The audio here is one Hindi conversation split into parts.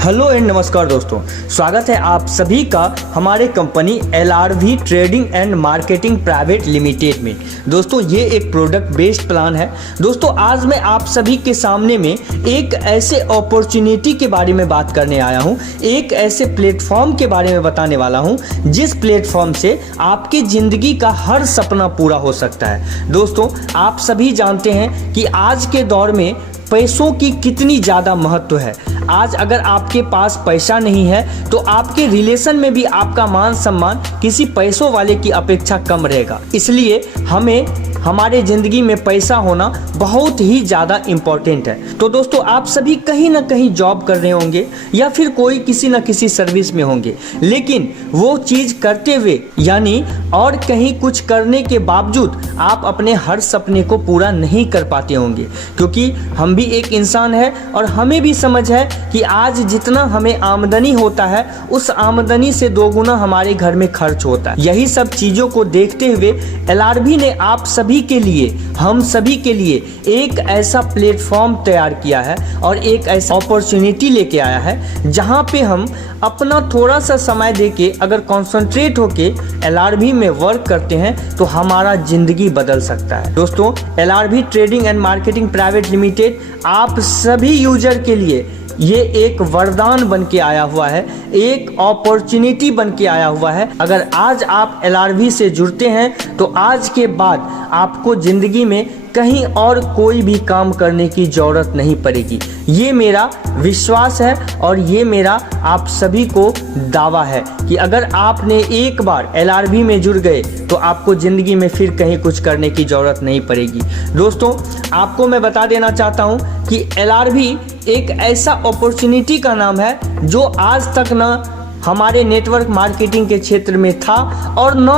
हेलो एंड नमस्कार दोस्तों, स्वागत है आप सभी का हमारे company LRV trading and marketing private limited में। दोस्तों ये एक प्रोडक्ट बेस्ड प्लान है। दोस्तों आज मैं आप सभी के सामने में एक ऐसे अपॉर्चुनिटी के बारे में बात करने आया हूं, एक ऐसे प्लेटफॉर्म के बारे में बताने वाला हूं जिस प्लेटफॉर्म से आपकी ज़िंदगी का हर सपना पूरा हो सकता है। दोस्तों आप सभी जानते हैं कि आज के दौर में पैसों की कितनी ज़्यादा महत्व है। आज अगर आपके पास पैसा नहीं है तो आपके रिलेशन में भी आपका मान सम्मान किसी पैसों वाले की अपेक्षा कम रहेगा। इसलिए हमें हमारे ज़िंदगी में पैसा होना बहुत ही ज़्यादा इम्पोर्टेंट है। तो दोस्तों आप सभी कहीं ना कहीं जॉब कर रहे होंगे या फिर कोई किसी न किसी सर्विस में होंगे, लेकिन वो चीज़ करते हुए यानी और कहीं कुछ करने के बावजूद आप अपने हर सपने को पूरा नहीं कर पाते होंगे, क्योंकि हम भी एक इंसान है और हमें भी समझ है कि आज जितना हमें आमदनी होता है उस आमदनी से दोगुना हमारे घर में खर्च होता है। यही सब चीज़ों को देखते हुए LRV ने आप सभी के लिए, हम सभी के लिए एक ऐसा प्लेटफॉर्म तैयार किया है और एक ऐसा अपॉर्चुनिटी लेके आया है जहां पे हम अपना थोड़ा सा समय देके अगर कॉन्सेंट्रेट होके LRV में वर्क करते हैं तो हमारा जिंदगी बदल सकता है। दोस्तों LRV trading and marketing private limited आप सभी यूजर के लिए ये एक वरदान बन के आया हुआ है, एक अपॉर्चुनिटी बन के आया हुआ है। अगर आज आप LRV से जुड़ते हैं तो आज के बाद आपको ज़िंदगी में कहीं और कोई भी काम करने की ज़रूरत नहीं पड़ेगी। ये मेरा विश्वास है और ये मेरा आप सभी को दावा है कि अगर आपने एक बार LRV में जुड़ गए तो आपको ज़िंदगी में फिर कहीं कुछ करने की ज़रूरत नहीं पड़ेगी। दोस्तों आपको मैं बता देना चाहता हूँ कि LRV एक ऐसा अपॉर्चुनिटी का नाम है जो आज तक ना हमारे नेटवर्क मार्केटिंग के क्षेत्र में था और न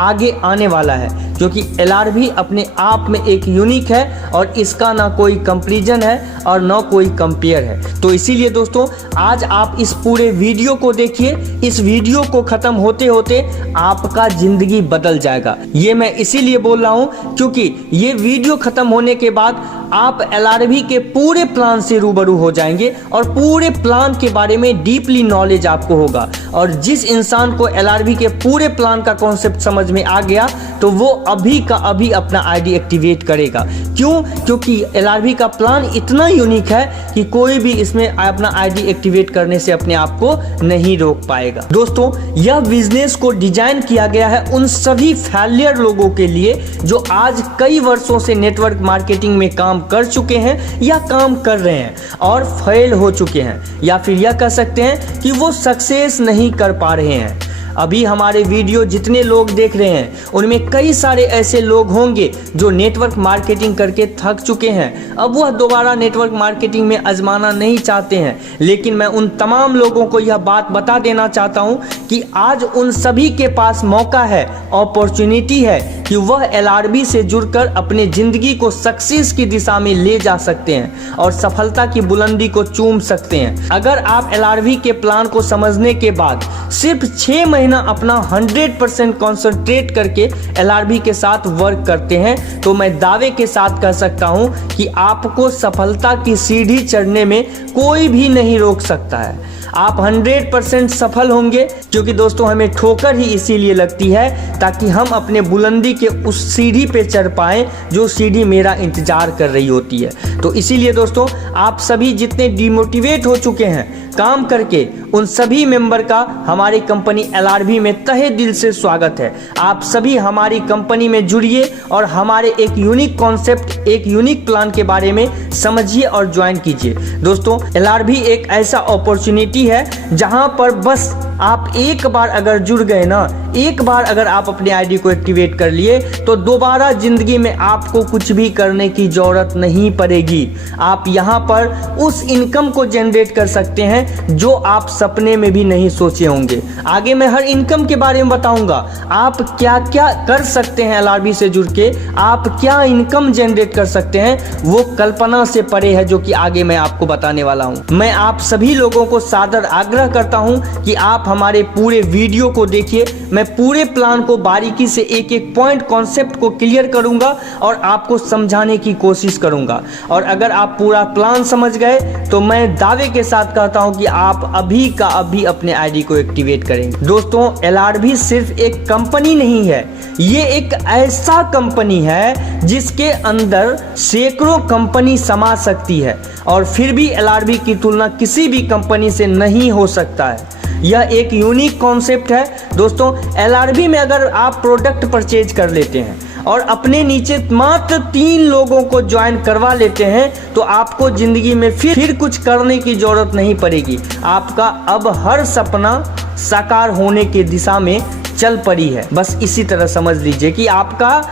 आगे आने वाला है, क्योंकि LRV अपने आप में एक यूनिक है और इसका ना कोई कंपैरिजन है और ना कोई कंपेयर है। तो इसीलिए दोस्तों आज आप इस पूरे वीडियो को देखिए। इस वीडियो को ख़त्म होते होते आपका ज़िंदगी बदल जाएगा। ये मैं इसीलिए बोल रहा हूँ क्योंकि ये वीडियो ख़त्म होने के बाद आप LRV के पूरे प्लान से रूबरू हो जाएंगे और पूरे प्लान के बारे में डीपली नॉलेज आपको होगा। और जिस इंसान को LRV के पूरे प्लान का कॉन्सेप्ट समझ में आ गया तो वो अभी का अभी अपना ID एक्टिवेट करेगा। क्यों? क्योंकि LRV का प्लान इतना यूनिक है कि कोई भी इसमें अपना ID एक्टिवेट करने से अपने आप को नहीं रोक पाएगा। दोस्तों यह बिजनेस को डिजाइन किया गया है उन सभी फेलियर लोगों के लिए जो आज कई वर्षों से नेटवर्क मार्केटिंग में काम कर चुके हैं या काम कर रहे हैं और फेल हो चुके हैं, या फिर यह कह सकते हैं कि वो सक्सेस नहीं कर पा रहे हैं। अभी हमारे वीडियो जितने लोग देख रहे हैं उनमें कई सारे ऐसे लोग होंगे जो नेटवर्क मार्केटिंग करके थक चुके हैं, अब वह दोबारा नेटवर्क मार्केटिंग में आजमाना नहीं चाहते हैं। लेकिन मैं उन तमाम लोगों को यह बात बता देना चाहता हूं कि आज उन सभी के पास मौका है, अपॉर्चुनिटी है कि वह LRV से जुड़कर अपने ज़िंदगी को सक्सेस की दिशा में ले जा सकते हैं और सफलता की बुलंदी को चूम सकते हैं। अगर आप LRV के प्लान को समझने के बाद सिर्फ 6 महीना अपना 100% कॉन्सेंट्रेट करके LRV के साथ वर्क करते हैं तो मैं दावे के साथ कह सकता हूं कि आपको सफलता की सीढ़ी चढ़ने में कोई भी नहीं रोक सकता है। आप 100% सफल होंगे, क्योंकि दोस्तों हमें ठोकर ही इसीलिए लगती है ताकि हम अपने बुलंदी के उस सीढ़ी पे चढ़ पाएं जो सीढ़ी मेरा इंतजार कर रही होती है। तो इसीलिए दोस्तों आप सभी जितने डिमोटिवेट हो चुके हैं काम करके, उन सभी मेंबर का हमारी कंपनी LRV में तहे दिल से स्वागत है। आप सभी हमारी कंपनी में जुड़िए और हमारे एक यूनिक कॉन्सेप्ट, एक यूनिक प्लान के बारे में समझिए और ज्वाइन कीजिए। दोस्तों LRV एक ऐसा अपॉर्चुनिटी है जहां पर बस आप एक बार अगर जुड़ गए ना, एक बार अगर आप अपने ID को एक्टिवेट कर लिए तो दोबारा जिंदगी में आपको कुछ भी करने की जरूरत नहीं पड़ेगी। आप यहाँ पर उस इनकम को जनरेट कर सकते हैं जो आप सपने में भी नहीं सोचे होंगे। आगे मैं हर इनकम के बारे में बताऊंगा, आप क्या क्या कर सकते हैं LRV से जुड़ के, आप क्या इनकम जनरेट कर सकते हैं, वो कल्पना से परे है जो कि आगे मैं आपको बताने वाला हूँ। मैं आप सभी लोगों को सादर आग्रह करता हूँ कि आप हमारे पूरे वीडियो को देखिए। मैं पूरे प्लान को बारीकी से एक एक पॉइंट कॉन्सेप्ट को क्लियर करूंगा और आपको समझाने की कोशिश करूंगा। और अगर आप पूरा प्लान समझ गए तो मैं दावे के साथ कहता हूं कि आप अभी का अभी अपने आईडी को एक्टिवेट करेंगे। दोस्तों, एलआरवी सिर्फ एक कंपनी नहीं है, ये एक ऐसा कंपनी है जिसके अंदर सैकड़ों कंपनी समा सकती है और फिर भी एलआरवी की तुलना किसी भी कंपनी से नहीं हो सकता है। यह एक यूनिक कॉन्सेप्ट है। दोस्तों, एलआरवी में अगर आप प्रोडक्ट परचेज कर लेते हैं और अपने नीचे मात्र 3 लोगों को ज्वाइन करवा लेते हैं तो आपको जिंदगी में फिर कुछ करने की जरूरत नहीं पड़ेगी। आपका अब हर सपना साकार होने की दिशा में चल पड़ी है। बस इसी तरह समझ लीजिए कि आपका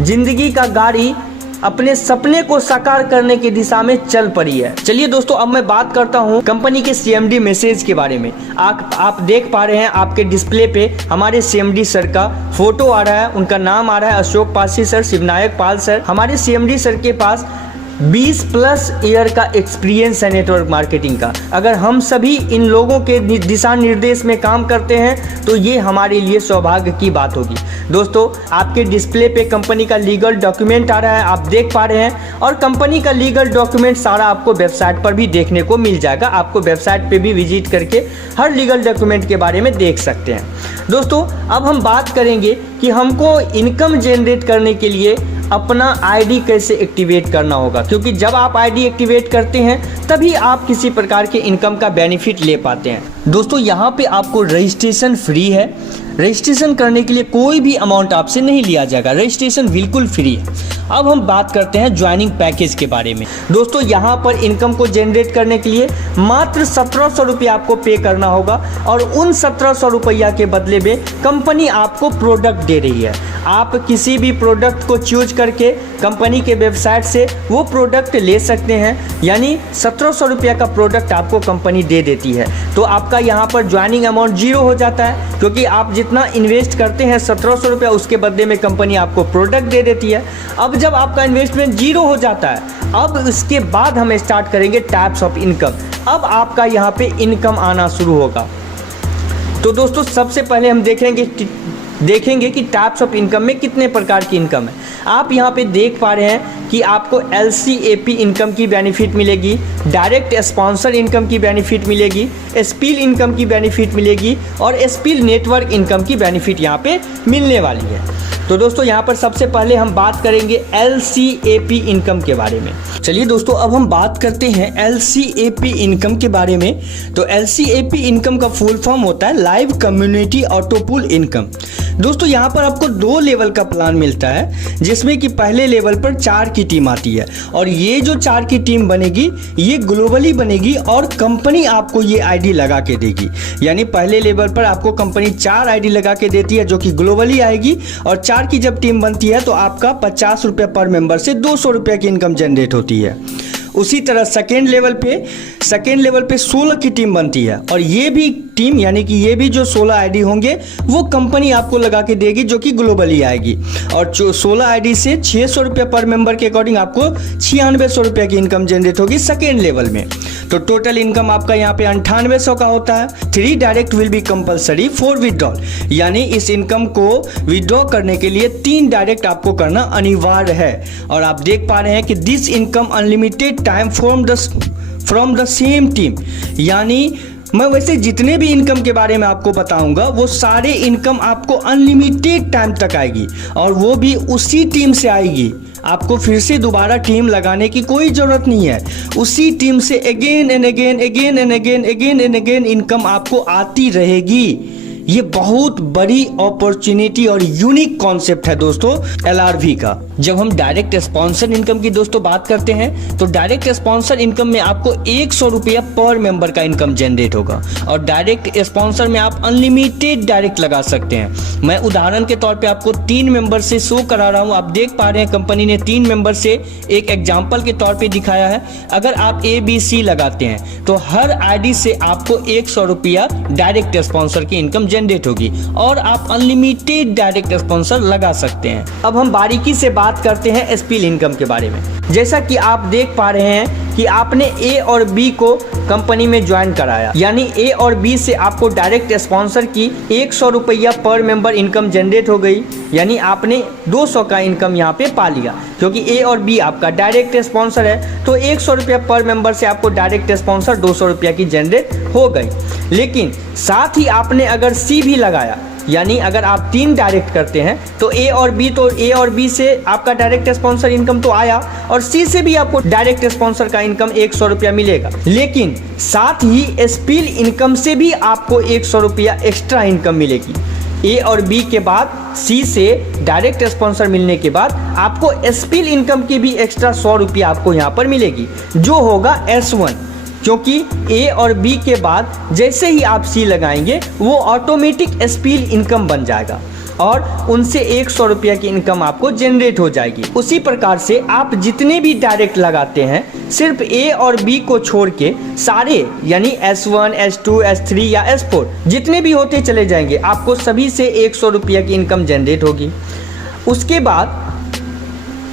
जिंदगी का गाड़ी अपने सपने को साकार करने की दिशा में चल पड़ी है। चलिए दोस्तों, अब मैं बात करता हूं कंपनी के सीएमडी मैसेज के बारे में। आप देख पा रहे हैं आपके डिस्प्ले पे हमारे सीएमडी सर का फोटो आ रहा है। उनका नाम आ रहा है अशोक पासी सर, शिवनायक पाल सर। हमारे सीएमडी सर के पास 20+ ईयर का एक्सपीरियंस है नेटवर्क मार्केटिंग का। अगर हम सभी इन लोगों के दिशा निर्देश में काम करते हैं तो ये हमारे लिए सौभाग्य की बात होगी। दोस्तों, आपके डिस्प्ले पे कंपनी का लीगल डॉक्यूमेंट आ रहा है, आप देख पा रहे हैं। और कंपनी का लीगल डॉक्यूमेंट सारा आपको वेबसाइट पर भी देखने को मिल जाएगा। आपको वेबसाइट पे भी विजिट करके हर लीगल डॉक्यूमेंट के बारे में देख सकते हैं। दोस्तों, अब हम बात करेंगे कि हमको इनकम जनरेट करने के लिए अपना आईडी कैसे एक्टिवेट करना होगा, क्योंकि जब आप आईडी एक्टिवेट करते हैं तभी आप किसी प्रकार के इनकम का बेनिफिट ले पाते हैं। दोस्तों, यहाँ पे आपको रजिस्ट्रेशन फ्री है। रजिस्ट्रेशन करने के लिए कोई भी अमाउंट आपसे नहीं लिया जाएगा, रजिस्ट्रेशन बिल्कुल फ्री है। अब हम बात करते हैं ज्वाइनिंग पैकेज के बारे में। दोस्तों, यहाँ पर इनकम को जनरेट करने के लिए मात्र 1700 रुपया आपको पे करना होगा और उन 1700 रुपया के बदले में कंपनी आपको प्रोडक्ट दे रही है। आप किसी भी प्रोडक्ट को चूज करके कंपनी के वेबसाइट से वो प्रोडक्ट ले सकते हैं, यानी 1700 रुपया का प्रोडक्ट आपको कंपनी दे देती है। तो आपका यहाँ पर ज्वाइनिंग अमाउंट 0 हो जाता है, क्योंकि आप जितना इन्वेस्ट करते हैं 1700 रुपया, उसके बदले में कंपनी आपको प्रोडक्ट दे देती है। अब जब आपका इन्वेस्टमेंट 0 हो जाता है, अब इसके बाद हम स्टार्ट करेंगे टाइप्स ऑफ इनकम। अब आपका यहाँ पे इनकम आना शुरू होगा। तो दोस्तों, सबसे पहले हम देखेंगे कि टाइप्स ऑफ इनकम में कितने प्रकार की इनकम है। आप यहाँ पे देख पा रहे हैं कि आपको LCAP इनकम की बेनिफिट मिलेगी, डायरेक्ट स्पॉन्सर इनकम की बेनिफिट मिलेगी, स्पिल इनकम की बेनिफिट मिलेगी और स्पिल नेटवर्क इनकम की बेनिफिट यहाँ पे मिलने वाली है। तो दोस्तों, यहाँ पर सबसे पहले हम बात करेंगे LCAP इनकम के बारे में। चलिए दोस्तों, अब हम बात करते हैं LCAP इनकम के बारे में। तो LCAP इनकम का फुल फॉर्म होता है लाइव कम्युनिटी ऑटोपूल इनकम। दोस्तों, यहाँ पर आपको 2 लेवल का प्लान मिलता है, जिसमें कि पहले लेवल पर 4 की टीम आती है और ये जो 4 की टीम बनेगी ये ग्लोबली बनेगी और कंपनी आपको ये आईडी लगा के देगी। यानी पहले लेवल पर आपको कंपनी 4 आईडी लगा के देती है जो कि ग्लोबली आएगी, और 4 की जब टीम बनती है तो आपका 50 रुपये पर मेंबर से 200 रुपये की इनकम जनरेट होती है। उसी तरह सेकेंड लेवल पे 16 की टीम बनती है और ये भी टीम यानी कि ये भी जो 16 आईडी होंगे वो कंपनी आपको लगा के देगी जो कि ग्लोबली आएगी, और 16 आईडी से 600 रुपये पर मेंबर के अकॉर्डिंग आपको 9600 रुपये की इनकम जनरेट होगी सेकेंड लेवल में। तो टोटल इनकम आपका यहाँ पे 9800 का होता है। 3 direct will be compulsory for withdrawal, यानी इस इनकम को विड्रॉ करने के लिए 3 डायरेक्ट आपको करना अनिवार्य है। और आप देख पा रहे हैं कि this income unlimited time from the same team, यानी मैं वैसे जितने भी इनकम के बारे में आपको बताऊंगा वो सारे इनकम आपको अनलिमिटेड टाइम तक आएगी और वो भी उसी टीम से आएगी। आपको फिर से दोबारा टीम लगाने की कोई ज़रूरत नहीं है, उसी टीम से अगेन एंड अगेन इनकम आपको आती रहेगी। ये बहुत बड़ी अपॉर्चुनिटी और यूनिक कॉन्सेप्ट है दोस्तों LRV का। जब हम डायरेक्ट स्पॉन्सर इनकम की दोस्तों बात करते हैं तो डायरेक्ट स्पॉन्सर इनकम में आपको 100 रुपया पर मेंबर का इनकम जनरेट होगा और डायरेक्ट स्पॉन्सर में आप अनलिमिटेड डायरेक्ट लगा सकते हैं। मैं उदाहरण के तौर पे आपको 3 मेंबर से शो करा रहा हूँ। आप देख पा रहे हैं कंपनी ने 3 मेंबर से एक एग्जाम्पल के तौर पर दिखाया है। अगर आप ABC लगाते हैं तो हर ID से आपको 100 रुपया डायरेक्ट स्पॉन्सर की इनकम जनरेट होगी और आप अनलिमिटेड डायरेक्ट स्पॉन्सर लगा सकते हैं। अब हम बारीकी से बात करते हैं स्पिल इनकम के बारे में। जैसा कि आप देख पा रहे हैं कि आपने ए और बी को कंपनी में ज्वाइन कराया, यानी ए और बी से आपको डायरेक्ट स्पॉन्सर की 100 रुपया पर मेंबर इनकम जनरेट हो गई, यानी आपने 200 का इनकम यहाँ पे पा लिया। क्योंकि ए और बी आपका डायरेक्ट स्पॉन्सर है तो 100 रुपया पर मेंबर से आपको डायरेक्ट स्पॉन्सर 200 रुपया की जनरेट हो गई। लेकिन साथ ही आपने अगर सी भी लगाया, यानी अगर आप 3 डायरेक्ट करते हैं तो ए और बी से आपका डायरेक्ट स्पॉन्सर इनकम तो आया और सी से भी आपको डायरेक्ट स्पॉन्सर का इनकम 100 रुपया मिलेगा। लेकिन साथ ही स्पिल इनकम से भी आपको 100 रुपया एक्स्ट्रा इनकम मिलेगी। ए और बी के बाद सी से डायरेक्ट स्पॉन्सर मिलने के बाद आपको स्पिल इनकम की भी एक्स्ट्रा 100 रुपया आपको यहाँ पर मिलेगी, जो होगा S1। क्योंकि ए और बी के बाद जैसे ही आप सी लगाएंगे वो ऑटोमेटिक स्पिल इनकम बन जाएगा और उनसे 100 रुपया की इनकम आपको जनरेट हो जाएगी। उसी प्रकार से आप जितने भी डायरेक्ट लगाते हैं सिर्फ ए और बी को छोड़ के सारे, यानी S1, S2, S3 या S4 जितने भी होते चले जाएंगे, आपको सभी से 100 रुपया की इनकम जनरेट होगी। उसके बाद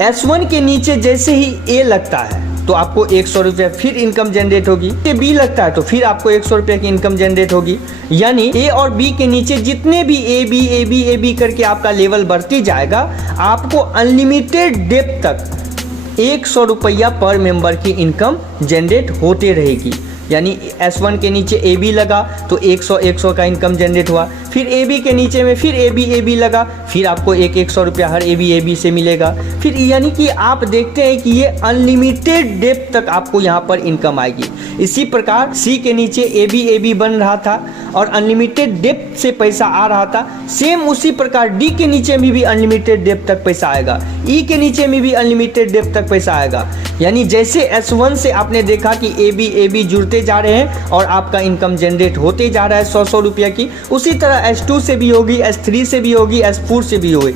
S1 के नीचे जैसे ही ए लगता है तो आपको 100 रुपया फिर इनकम जनरेट होगी। बी लगता है तो फिर आपको 100 रुपया की इनकम जनरेट होगी। यानी ए और बी के नीचे जितने भी ए बी करके आपका लेवल बढ़ती जाएगा, आपको अनलिमिटेड डेप्थ तक 100 रुपया पर मेंबर की इनकम जनरेट होते रहेगी। यानी S1 के नीचे ए बी लगा तो 100 का इनकम जनरेट हुआ, फिर ए बी के नीचे में फिर ए बी लगा, फिर आपको 100 रुपया हर ए बी से मिलेगा। फिर यानी कि आप देखते हैं कि ये अनलिमिटेड डेप्थ तक आपको यहाँ पर इनकम आएगी। इसी प्रकार सी के नीचे ए बी बन रहा था और अनलिमिटेड डेप्थ से पैसा आ रहा था, सेम उसी प्रकार डी के नीचे में भी अनलिमिटेड डेप्थ तक पैसा आएगा, ई के नीचे में भी अनलिमिटेड डेप्थ तक पैसा आएगा। यानी जैसे S1 से आपने देखा कि ए बी जुड़ते जा रहे हैं और आपका इनकम जनरेट होते जा रहा है 100 रुपया की, उसी तरह S2 से भी होगी, S3 से भी होगी, S4 से भी होगी,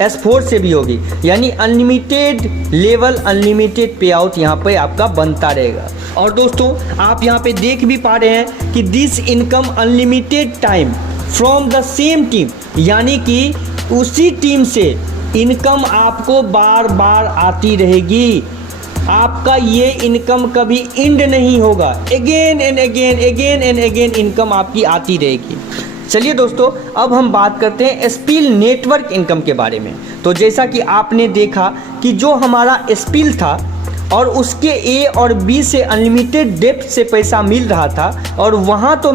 S4 से भी होगी। यानी अनलिमिटेड लेवल, अनलिमिटेड पे आउट यहाँ पे आपका बनता रहेगा। और दोस्तों आप यहाँ पे देख भी पा रहे हैं कि this income unlimited time from the same team, यानी कि उसी टीम से इनकम आपको बार बार आती रहेगी। आपका ये इनकम कभी एंड नहीं होगा, अगेन एंड अगेन इनकम आपकी आती रहेगी। चलिए दोस्तों अब हम बात करते हैं स्पिल नेटवर्क इनकम के बारे में। तो जैसा कि आपने देखा कि जो हमारा स्पिल था और उसके ए और बी से अनलिमिटेड डेप्थ से पैसा मिल रहा था और वहाँ तो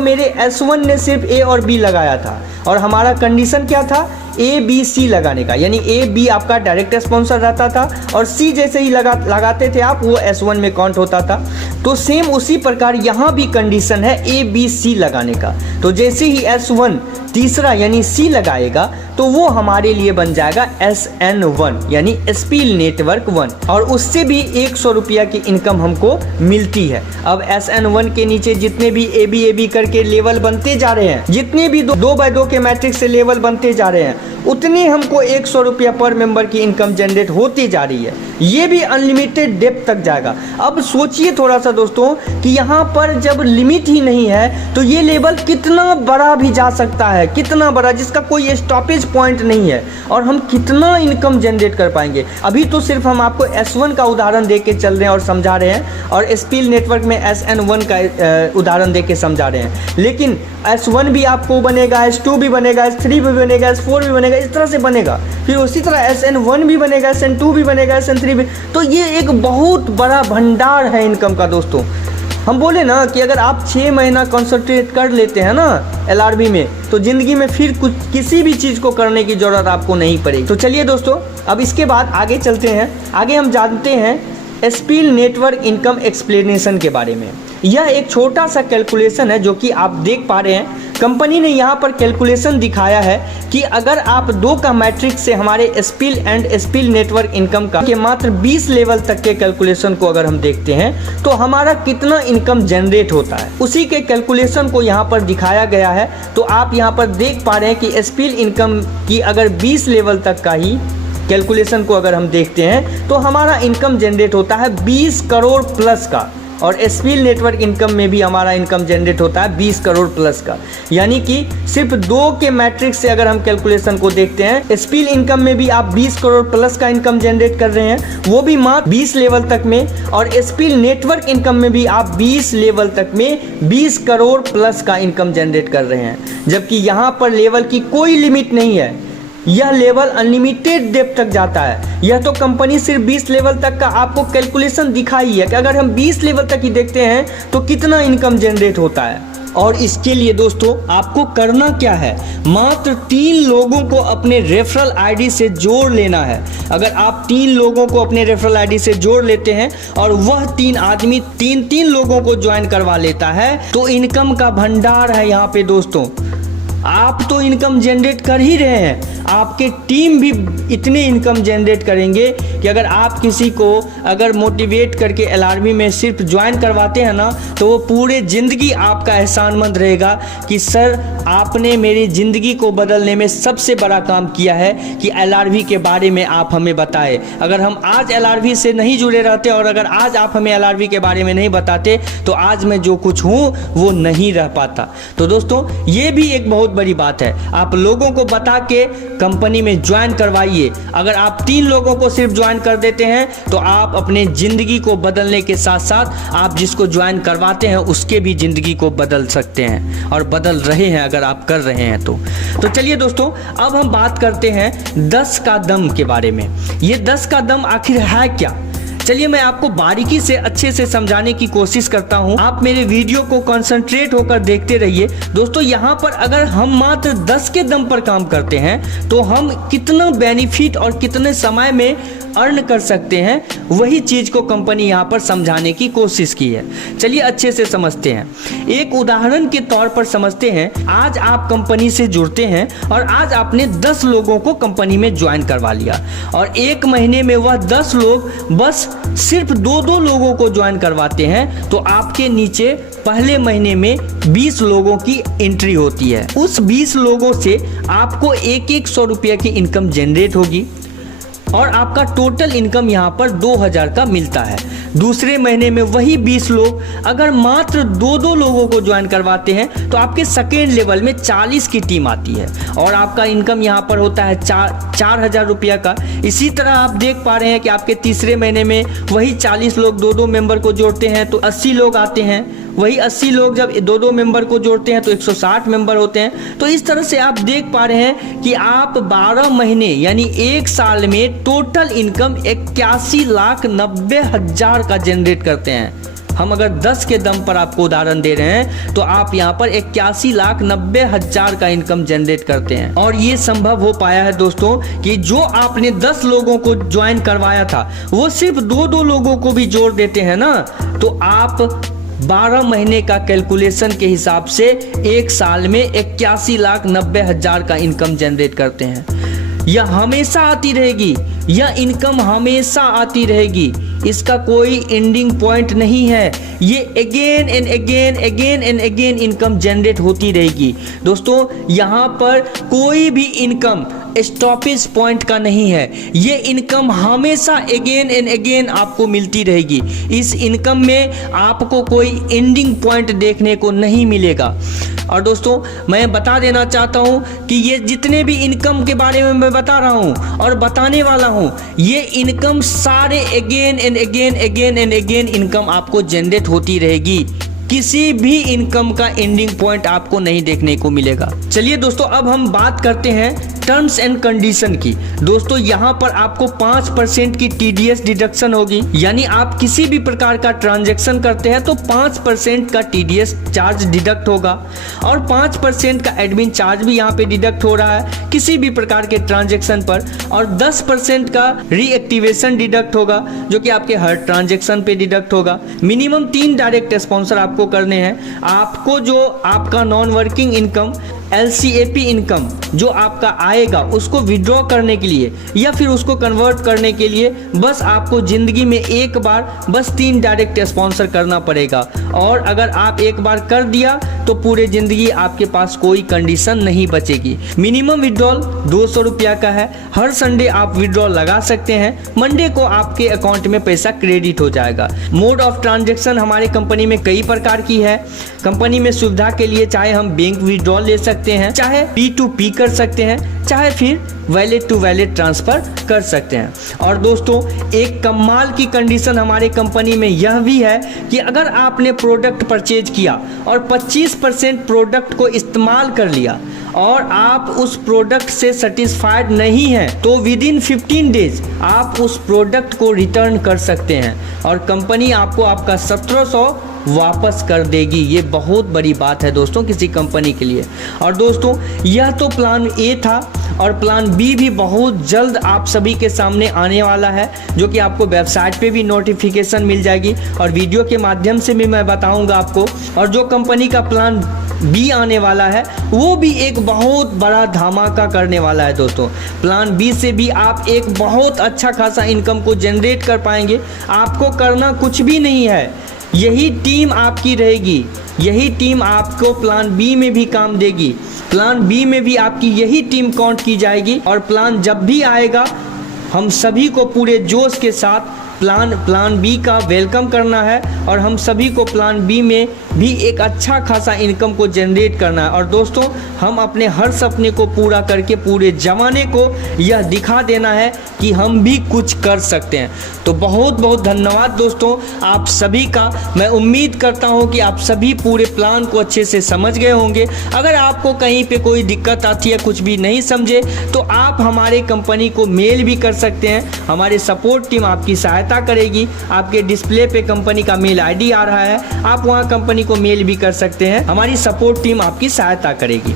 मेरे S1 ने सिर्फ ए और बी लगाया था और हमारा कंडीशन क्या था, ए बी सी लगाने का। यानी ए बी आपका डायरेक्ट स्पॉन्सर रहता था और सी जैसे ही लगाते थे आप, वो S1 में काउंट होता था। तो सेम उसी प्रकार यहाँ भी कंडीशन है ए बी सी लगाने का। तो जैसे ही S1 तीसरा यानी सी लगाएगा तो वो हमारे लिए बन जाएगा SN1 यानी स्पिल नेटवर्क 1 और उससे भी 100 रुपया की इनकम हमको मिलती है। अब SN1 के नीचे जितने भी ए बी करके लेवल बनते जा रहे हैं, जितने भी 2x2 के मैट्रिक्स से लेवल बनते जा रहे हैं, उतनी हमको 100 रुपया पर मेंबर की इनकम जनरेट होती जा रही है। ये भी अनलिमिटेड डेप्थ तक जाएगा। अब सोचिए थोड़ा सा दोस्तों कि यहाँ पर जब लिमिट ही नहीं है तो ये लेवल कितना बड़ा भी जा सकता है, कितना बड़ा, जिसका कोई स्टॉपेज पॉइंट नहीं है और हम कितना इनकम जनरेट कर पाएंगे। अभी तो सिर्फ हम आपको S1 का उदाहरण दे के चल रहे हैं और समझा रहे हैं और स्पिल नेटवर्क में SN1 का उदाहरण दे के समझा रहे हैं, लेकिन S1 भी आपको बनेगा, S2 भी बनेगा, S3 भी बनेगा, S4 भी बनेगा, इस तरह से बनेगा। फिर उसी तरह SN1 भी बनेगा, SN2 भी बनेगा, SN3 भी। तो ये एक बहुत बड़ा भंडार है इनकम का दोस्तों। हम बोले ना कि अगर आप 6 महीना कंसंट्रेट कर लेते हैं ना LRB में, तो ज़िंदगी में फिर कुछ किसी भी चीज़ को करने की ज़रूरत आपको नहीं पड़ेगी। तो चलिए दोस्तों अब इसके बाद आगे चलते हैं। आगे हम जानते हैं स्पिल नेटवर्क इनकम एक्सप्लेनेशन के बारे में। यह एक छोटा सा कैलकुलेशन है जो कि आप देख पा रहे हैं। कंपनी ने यहाँ पर कैलकुलेशन दिखाया है कि अगर आप 2 का मैट्रिक्स से हमारे spill and spill network income का के मात्र 20 लेवल तक के कैलकुलेशन को अगर हम देखते हैं तो हमारा कितना इनकम जनरेट होता है, उसी के कैलकुलेशन को यहाँ पर दिखाया गया है। तो आप यहाँ पर देख पा रहे हैं कि स्पिल इनकम की अगर 20 लेवल तक का ही कैलकुलेशन को अगर हम देखते हैं तो हमारा इनकम जनरेट होता है 20 करोड़ प्लस का। और एसपीएल नेटवर्क इनकम में भी हमारा इनकम जनरेट होता है 20 करोड़ प्लस का। यानी कि सिर्फ 2 के मैट्रिक्स से अगर हम कैलकुलेशन को देखते हैं, एसपीएल इनकम में भी आप 20 करोड़ प्लस का इनकम जनरेट कर रहे हैं, वो भी मात्र 20 लेवल तक में, और एसपीएल नेटवर्क इनकम में भी आप 20 लेवल तक में 20 करोड़ प्लस का इनकम जनरेट कर रहे हैं। जबकि यहाँ पर लेवल की कोई लिमिट नहीं है, यह लेवल अनलिमिटेड डेप्थ तक जाता है। यह तो कंपनी सिर्फ 20 लेवल तक का आपको कैलकुलेशन दिखाई है कि अगर हम 20 लेवल तक ही देखते हैं तो कितना इनकम जनरेट होता है। और इसके लिए दोस्तों आपको करना क्या है, मात्र 3 लोगों को अपने रेफरल आईडी से जोड़ लेना है। अगर आप 3 लोगों को अपने रेफरल आईडी से जोड़ लेते हैं और वह 3 आदमी 3 लोगों को ज्वाइन करवा लेता है तो इनकम का भंडार है यहाँ पे दोस्तों। आप तो इनकम जनरेट कर ही रहे हैं, आपके टीम भी इतने इनकम जनरेट करेंगे कि अगर आप किसी को अगर मोटिवेट करके एलआरवी में सिर्फ ज्वाइन करवाते हैं ना, तो वो पूरे ज़िंदगी आपका एहसानमंद रहेगा कि सर आपने मेरी ज़िंदगी को बदलने में सबसे बड़ा काम किया है कि एलआरवी के बारे में आप हमें बताए। अगर हम आज एलआरवी से नहीं जुड़े रहते और अगर आज आप हमें एलआरवी के बारे में नहीं बताते तो आज मैं जो कुछ हूँ वो नहीं रह पाता। तो दोस्तों ये भी एक बहुत बड़ी बात है, आप लोगों को बता के कंपनी में ज्वाइन करवाइए। अगर आप 3 लोगों को सिर्फ ज्वाइन कर देते हैं तो आप अपने ज़िंदगी को बदलने के साथ साथ आप जिसको ज्वाइन करवाते हैं उसके भी ज़िंदगी को बदल सकते हैं और बदल रहे हैं अगर आप कर रहे हैं तो चलिए दोस्तों अब हम बात करते हैं 10 का दम के बारे में। ये 10 का दम आखिर है क्या, चलिए मैं आपको बारीकी से अच्छे से समझाने की कोशिश करता हूं। आप मेरे वीडियो को कंसंट्रेट होकर देखते रहिए। दोस्तों यहाँ पर अगर हम मात्र 10 के दम पर काम करते हैं तो हम कितना बेनिफिट और कितने समय में अर्न कर सकते हैं, वही चीज़ को कंपनी यहाँ पर समझाने की कोशिश की है। चलिए अच्छे से समझते हैं। एक उदाहरण के तौर पर समझते हैं, आज आप कंपनी से जुड़ते हैं और आज आपने 10 लोगों को कंपनी में ज्वाइन करवा लिया और 1 महीने में वह 10 लोग बस सिर्फ 2 लोगों को ज्वाइन करवाते हैं तो आपके नीचे पहले महीने में 20 लोगों की एंट्री होती है। उस 20 लोगों से आपको 100 रुपये की इनकम जनरेट होगी और आपका टोटल इनकम यहाँ पर 2000 का मिलता है। दूसरे महीने में वही 20 लोग अगर मात्र 2 लोगों को ज्वाइन करवाते हैं तो आपके सेकेंड लेवल में 40 की टीम आती है और आपका इनकम यहाँ पर होता है 4000 रुपया का। इसी तरह आप देख पा रहे हैं कि आपके तीसरे महीने में वही 40 लोग 2 मेंबर को जोड़ते हैं तो 80 लोग आते हैं। वही 80 लोग जब 2 मेंबर को जोड़ते हैं तो 160 मेंबर होते हैं। तो इस तरह से आप देख पा रहे हैं कि आप 12 महीने यानी 1 साल में टोटल इनकम 81,90,000 का जनरेट करते हैं। हम अगर 10 के दम पर आपको उदाहरण दे रहे हैं तो आप यहाँ पर 81,90,000 का इनकम जनरेट करते हैं। और ये संभव हो पाया है दोस्तों कि जो आपने 10 लोगों को ज्वाइन करवाया था वो सिर्फ 2 लोगों को भी जोड़ देते हैं ना, तो आप 12 महीने का कैलकुलेशन के हिसाब से 1 साल में 81,90,000 का इनकम जनरेट करते हैं। यह हमेशा आती रहेगी, यह इनकम हमेशा आती रहेगी, इसका कोई एंडिंग पॉइंट नहीं है। ये again and again income generate होती रहेगी। दोस्तों यहाँ पर कोई भी इनकम स्टॉपेज पॉइंट का नहीं है, ये इनकम हमेशा अगेन एंड अगेन आपको मिलती रहेगी। इस इनकम में आपको कोई एंडिंग पॉइंट देखने को नहीं मिलेगा। और दोस्तों मैं बता देना चाहता हूँ कि ये जितने भी इनकम के बारे में मैं बता रहा हूँ और बताने वाला हूँ, ये इनकम सारे अगेन एंड अगेन इनकम आपको जनरेट होती रहेगी। किसी भी इनकम का एंडिंग पॉइंट आपको नहीं देखने को मिलेगा। चलिए दोस्तों अब हम बात करते हैं टर्म्स एंड कंडीशन की। दोस्तों यहाँ पर आपको 5% की TDS डिडक्शन होगी, यानी आप किसी भी प्रकार का ट्रांजैक्शन करते हैं तो 5% का TDS चार्ज डिडक्ट होगा और 5% का एडमिन चार्ज भी यहाँ पे डिडक्ट हो रहा है किसी भी प्रकार के ट्रांजैक्शन पर, और 10% का रीएक्टिवेशन डिडक्ट होगा जो कि आपके हर ट्रांजैक्शन पे डिडक्ट होगा। मिनिमम 3 डायरेक्ट स्पॉन्सर आपको करने हैं। आपको जो आपका non working income LCAP income जो आपका आएगा उसको विड्रॉ करने के लिए या फिर उसको कन्वर्ट करने के लिए बस आपको ज़िंदगी में एक बार बस 3 डायरेक्ट स्पॉन्सर करना पड़ेगा। और अगर आप एक बार कर दिया तो पूरे ज़िंदगी आपके पास कोई कंडीशन नहीं बचेगी। मिनिमम विड्रॉल 200 रुपया का है। हर संडे आप विड्रॉल लगा सकते हैं। मंडे को आपके अकाउंट में पैसा क्रेडिट हो जाएगा। मोड ऑफ ट्रांजैक्शन हमारे कंपनी में कई प्रकार की है। कंपनी में सुविधा के लिए चाहे हम बैंक विड्रॉल ले सकते हैं, चाहे P2P कर सकते हैं, चाहे फिर वैलेट टू वैलेट ट्रांसफर कर सकते हैं। और दोस्तों एक कमाल की कंडीशन हमारे कंपनी में यह भी है कि अगर आपने प्रोडक्ट परचेज किया और 25% प्रोडक्ट को इस्तेमाल कर लिया और आप उस प्रोडक्ट से सेटिस्फाइड नहीं हैं तो विद इन 15 डेज आप उस प्रोडक्ट को रिटर्न कर सकते हैं और कंपनी आपको आपका 1700 वापस कर देगी। ये बहुत बड़ी बात है दोस्तों किसी कंपनी के लिए। और दोस्तों यह तो प्लान ए था और प्लान बी भी बहुत जल्द आप सभी के सामने आने वाला है, जो कि आपको वेबसाइट पे भी नोटिफिकेशन मिल जाएगी और वीडियो के माध्यम से भी मैं बताऊंगा आपको। और जो कंपनी का प्लान बी आने वाला है वो भी एक बहुत बड़ा धमाका करने वाला है दोस्तों। प्लान बी से भी आप एक बहुत अच्छा खासा इनकम को जनरेट कर पाएंगे। आपको करना कुछ भी नहीं है, यही टीम आपकी रहेगी, यही टीम आपको प्लान बी में भी काम देगी। प्लान बी में भी आपकी यही टीम काउंट की जाएगी और प्लान जब भी आएगा हम सभी को पूरे जोश के साथ प्लान बी का वेलकम करना है और हम सभी को प्लान बी में भी एक अच्छा खासा इनकम को जनरेट करना है। और दोस्तों हम अपने हर सपने को पूरा करके पूरे जमाने को यह दिखा देना है कि हम भी कुछ कर सकते हैं। तो बहुत बहुत धन्यवाद दोस्तों आप सभी का। मैं उम्मीद करता हूं कि आप सभी पूरे प्लान को अच्छे से समझ गए होंगे। अगर आपको कहीं पे कोई दिक्कत आती है, कुछ भी नहीं समझे, तो आप हमारे कंपनी को मेल भी कर सकते हैं। हमारे सपोर्ट टीम आपकी सहायता करेगी। आपके डिस्प्ले पे कंपनी का मेल आईडी आ रहा है, आप वहां कंपनी को मेल भी कर सकते हैं। हमारी सपोर्ट टीम आपकी सहायता करेगी।